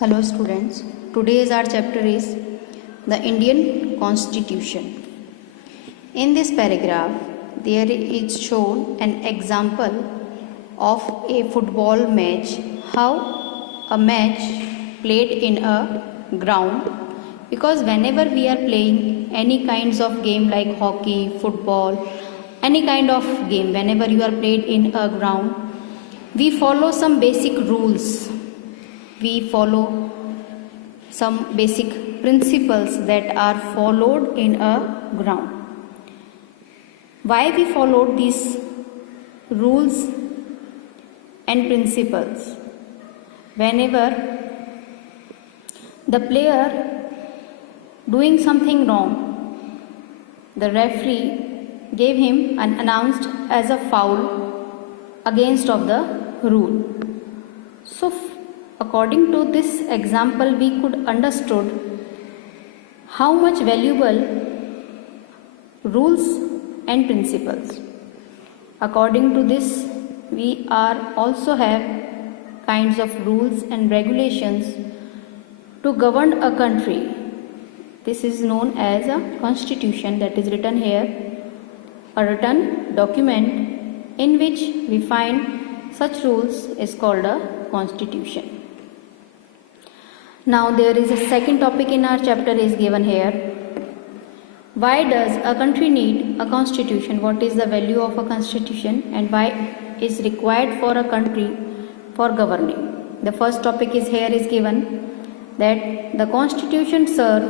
Hello students, today's our chapter is the Indian Constitution. In this paragraph, there is shown an example of a football match, how a match played in a ground, because whenever we are playing any kinds of game like hockey, football, any kind of game, whenever you are played in a ground, we follow some basic rules. We follow some basic principles that are followed in a ground. Why we followed these rules and principles? Whenever the player doing something wrong, the referee gave him and announced as a foul against of the rule. So according to this example, we could understood how much valuable rules and principles. According to this, we are also have kinds of rules and regulations to govern a country. This is known as a constitution that is written here, a written document in which we find such rules is called a constitution. Now there is a second topic in our chapter is given here. Why does a country need a constitution? What is the value of a constitution and why is required for a country for governing? The first topic is here is given that the constitution serve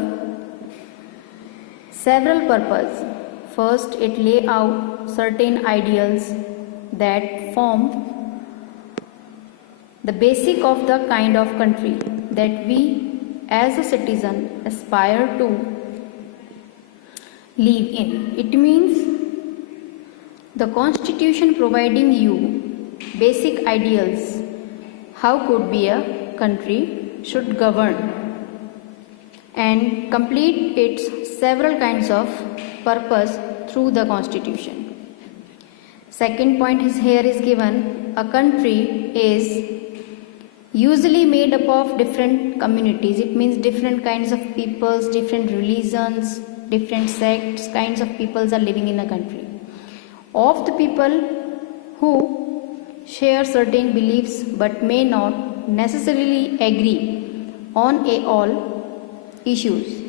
several purposes. First, it lay out certain ideals that form the basic of the kind of country that we as a citizen aspire to live in. It means the constitution providing you basic ideals how could be a country should govern and complete its several kinds of purpose through the constitution. Second point is here is given, a country is usually made up of different communities. It means different kinds of peoples, different religions, different sects, kinds of peoples are living in a country. Of the people who share certain beliefs but may not necessarily agree on all issues.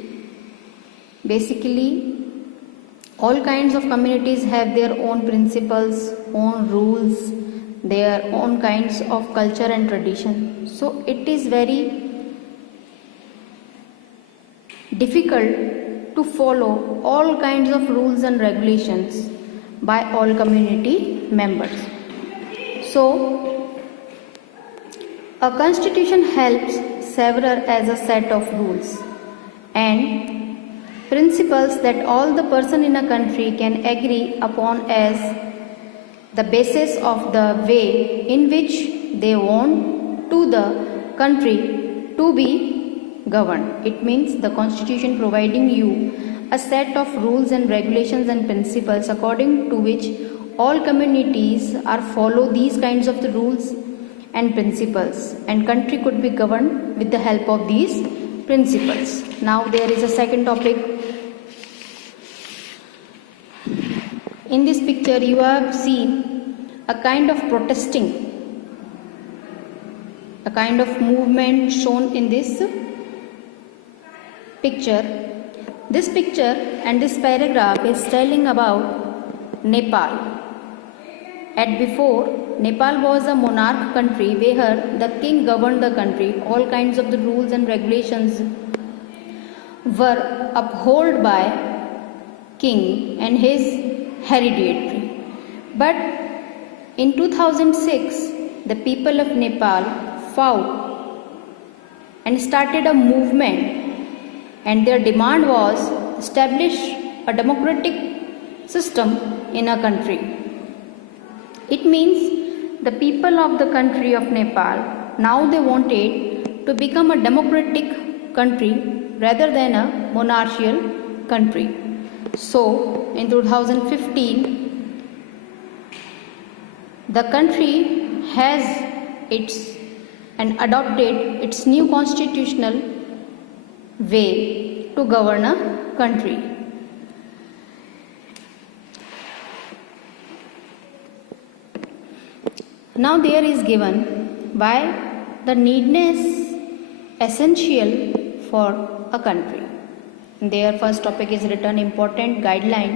Basically, all kinds of communities have their own principles, own rules, their own kinds of culture and tradition. So it is very difficult to follow all kinds of rules and regulations by all community members. So a constitution helps several as a set of rules and principles that all the person in a country can agree upon as the basis of the way in which they want to the country to be governed. It means the constitution providing you a set of rules and regulations and principles according to which all communities are follow these kinds of the rules and principles and country could be governed with the help of these principles. Now there is a second topic. In this picture you have seen a kind of protesting, a kind of movement shown in this picture. This picture and this paragraph is telling about Nepal. At before, Nepal was a monarch country where the king governed the country. All kinds of the rules and regulations were upheld by king and his hereditary. But in 2006, the people of Nepal fought and started a movement, and their demand was establish a democratic system in a country. It means the people of the country of Nepal now they wanted to become a democratic country rather than a monarchical country. So in 2015, the country has its and adopted its new constitutional way to govern a country. Now there is given why the needness essential for a country. Their first topic is written important guideline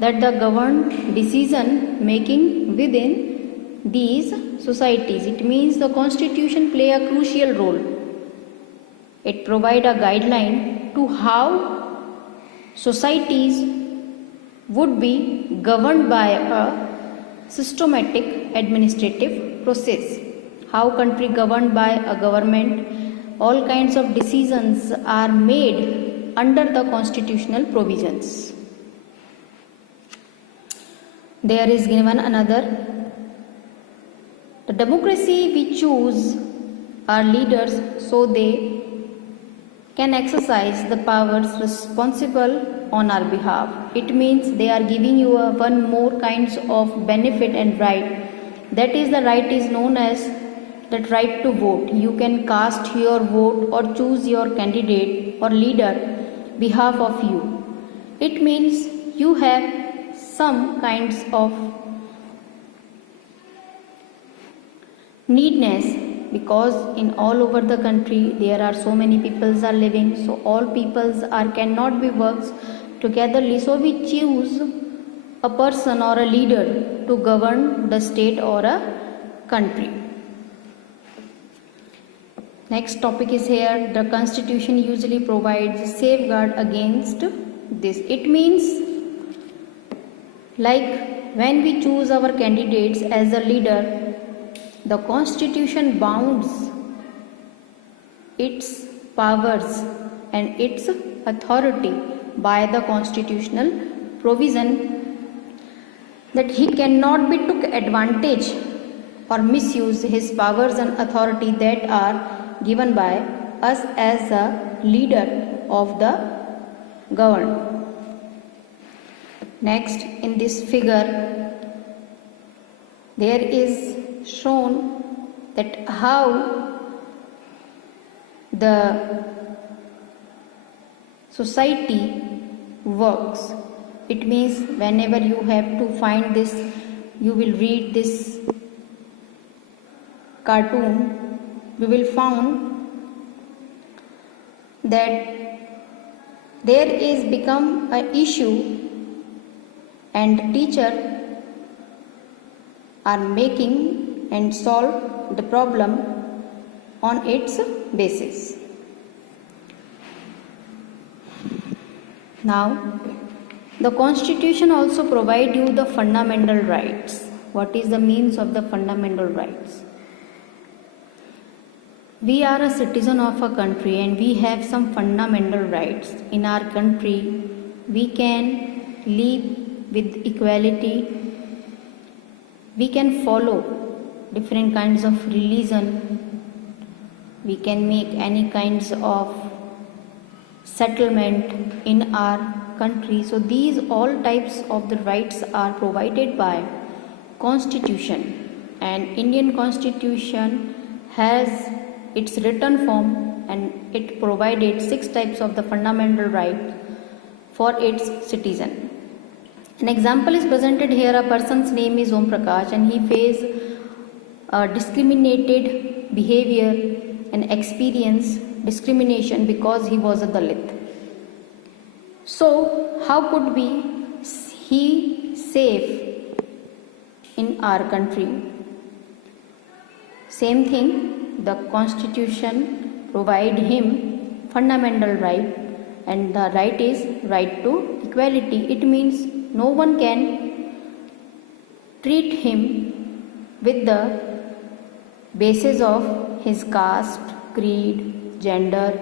that the governed decision making within these societies. It means the constitution play a crucial role. It provide a guideline to how societies would be governed by a systematic administrative process. How country governed by a government, all kinds of decisions are made under the constitutional provisions. There is given another. The democracy we choose our leaders so they can exercise the powers responsible on our behalf. It means they are giving you one more kinds of benefit and right. That is the right is known as that right to vote. You can cast your vote or choose your candidate or leader behalf of you. It means you have some kinds of needness, because in all over the country there are so many peoples are living, so all peoples are cannot be works togetherly, so we choose a person or a leader to govern the state or a country. Next topic is here, the constitution usually provides safeguard against this. It means like when we choose our candidates as a leader, the constitution bounds its powers and its authority by the constitutional provision that he cannot be took advantage or misuse his powers and authority that are given by us as a leader of the governed. Next, in this figure there is shown that how the society works. It means whenever you have to find this, you will read this cartoon, you will find that there is become an issue and teacher are making and solve the problem on its basis. Now, the constitution also provide you the fundamental rights. What is the means of the fundamental rights? We are a citizen of a country and we have some fundamental rights. In our country, we can live with equality. We can follow different kinds of religion. We can make any kinds of settlement in our country. So these all types of the rights are provided by Constitution, and Indian Constitution has its written form and it provided 6 types of the fundamental rights for its citizen. An example is presented here. A person's name is Om Prakash and he faced discriminated behavior and experienced discrimination because he was a Dalit. So how could he safe in our country? Same thing, the constitution provide him fundamental right, and the right is right to equality. It means no one can treat him with the basis of his caste, creed, gender,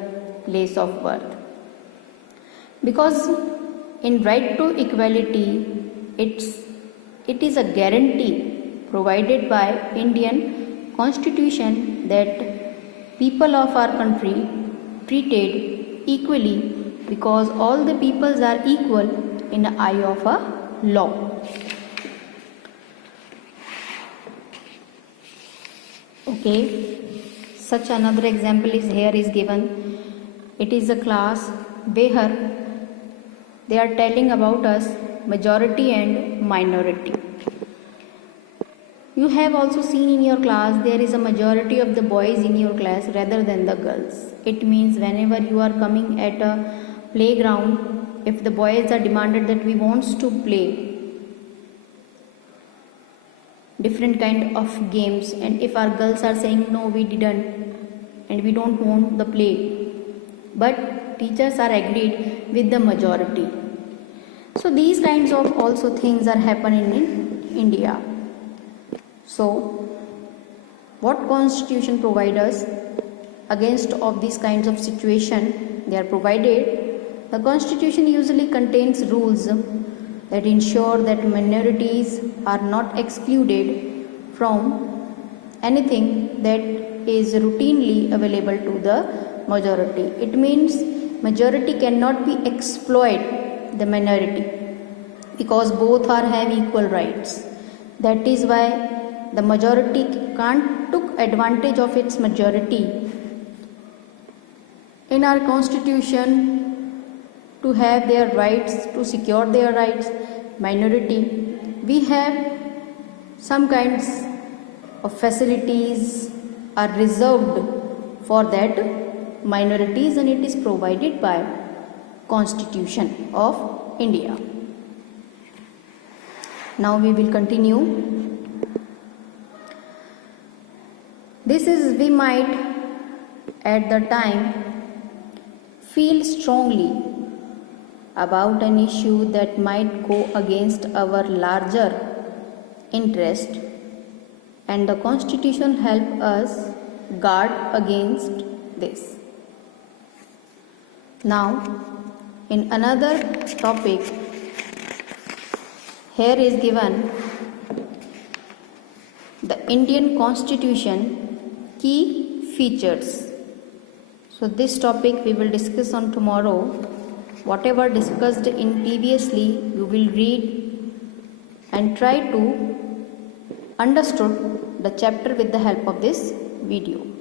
place of birth. Because in right to equality, it is a guarantee provided by Indian Constitution that people of our country treated equally, because all the peoples are equal in the eye of a law. Okay, Such another example is here is given. It is a class where they are telling about us majority and minority. You have also seen in your class there is a majority of the boys in your class rather than the girls. It means whenever you are coming at a playground, if the boys are demanded that we wants to play different kind of games, and if our girls are saying no we didn't and we don't want the play, but teachers are agreed with the majority. So these kinds of also things are happening in India. So what constitution provides us against of these kinds of situation? They are provided. The constitution usually contains rules that ensure that minorities are not excluded from anything that is routinely available to the majority. It means majority cannot be exploit the minority because both are have equal rights. That is why the majority can't took advantage of its majority. In our constitution, to have their rights, to secure their rights, minority, we have some kinds of facilities are reserved for that minorities, and it is provided by Constitution of India. Now we will continue. This is, we might at the time feel strongly about an issue that might go against our larger interest, and the Constitution help us guard against this. Now, in another topic, here is given the Indian Constitution key features. So this topic we will discuss on tomorrow. Whatever discussed in previously, you will read and try to understood the chapter with the help of this video.